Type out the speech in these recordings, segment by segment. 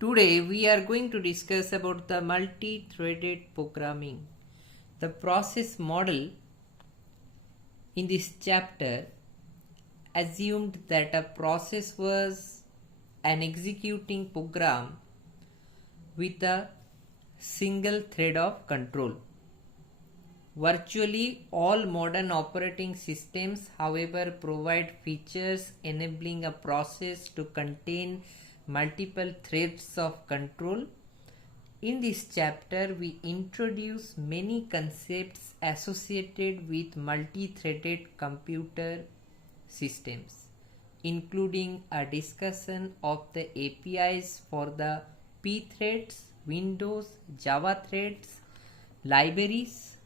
Today we are going to discuss about the multi-threaded programming. The process model in this chapter assumed that a process was an executing program with a single thread of control. Virtually all modern operating systems, however, provide features enabling a process to contain multiple threads of control. In this chapter, we introduce many concepts associated with multi-threaded computer systems, including a discussion of the APIs for the P threads, Windows, Java threads, libraries.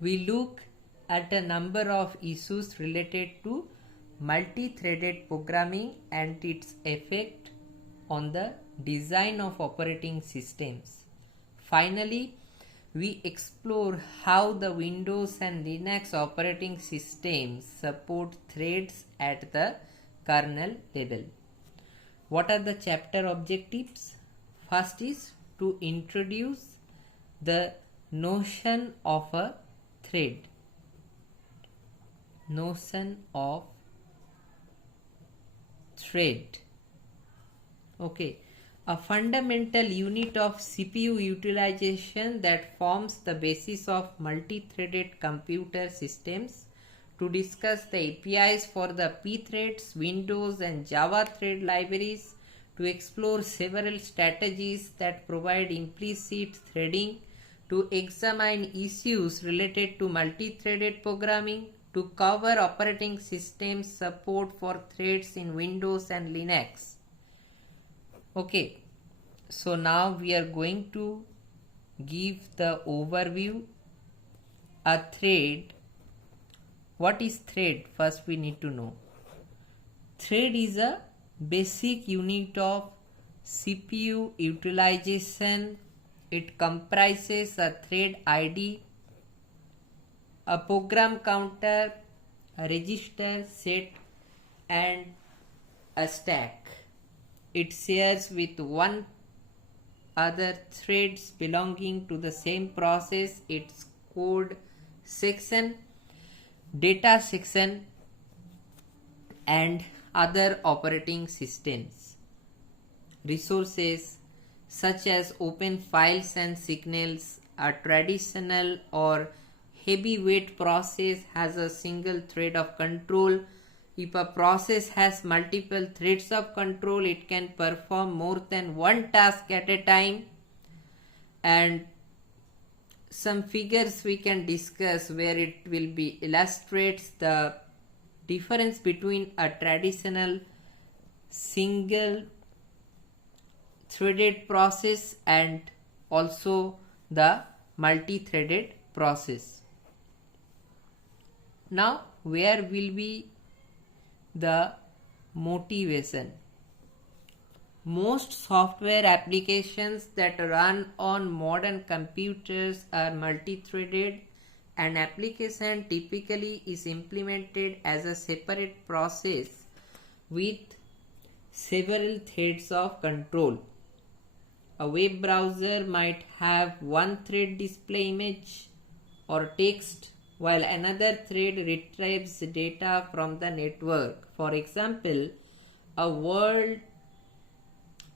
We look at a number of issues related to multi-threaded programming and its effect on the design of operating systems. Finally, we explore how the Windows and Linux operating systems support threads at the kernel level. What are the chapter objectives? First is to introduce the notion of a thread. Notion of thread. Okay, a fundamental unit of CPU utilization that forms the basis of multi-threaded computer systems. To discuss the APIs for the P threads, Windows and Java thread libraries, to explore several strategies that provide implicit threading, to examine issues related to multi-threaded programming, to cover operating system support for threads in Windows and Linux. Okay, so now we are going to give the overview. A thread. What is thread? First we need to know. Thread is a basic unit of CPU utilization. It comprises a thread ID, a program counter, a register set and a stack. It shares with one other threads belonging to the same process its code section, data section and other operating systems. Resources such as open files and signals. A traditional or heavyweight process has a single thread of control. If a process has multiple threads of control, it can perform more than one task at a time. And some figures we can discuss where it will be illustrates the difference between a traditional single threaded process and also the multi-threaded process. Now, where will be the motivation? Most software applications that run on modern computers are multi-threaded. An application typically is implemented as a separate process with several threads of control. A web browser might have one thread display image or text while another thread retrieves data from the network. For example, a word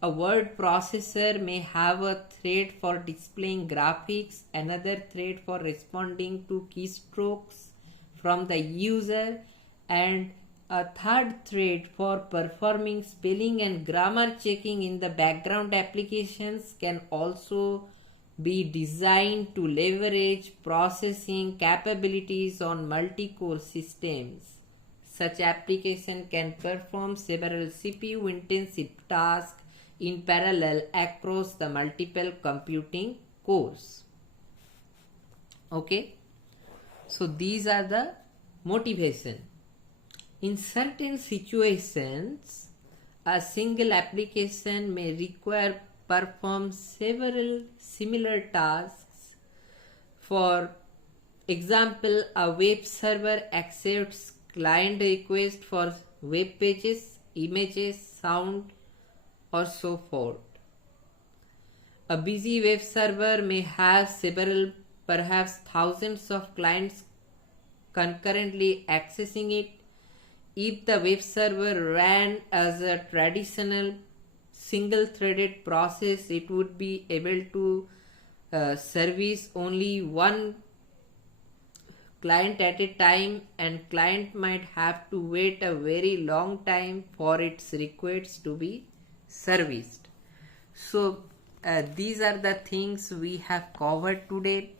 processor may have a thread for displaying graphics, another thread for responding to keystrokes from the user, and a third thread for performing spelling and grammar checking in the background. Applications can also be designed to leverage processing capabilities on multi-core systems. Such application can perform several CPU-intensive tasks in parallel across the multiple computing cores. Okay, so these are the motivation. In certain situations, a single application may require perform several similar tasks. For example, a web server accepts client requests for web pages, images, sound, or so forth. A busy web server may have several, perhaps thousands of clients concurrently accessing it. If the web server ran as a traditional single-threaded process, it would be able to service only one client at a time, and client might have to wait a very long time for its requests to be serviced. So these are the things we have covered today.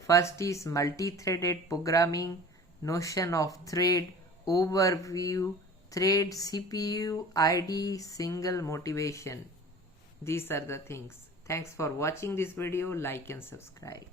First is multi-threaded programming, notion of thread, overview, thread, CPU, ID, single motivation. These are the things. Thanks for watching this video. Like and subscribe.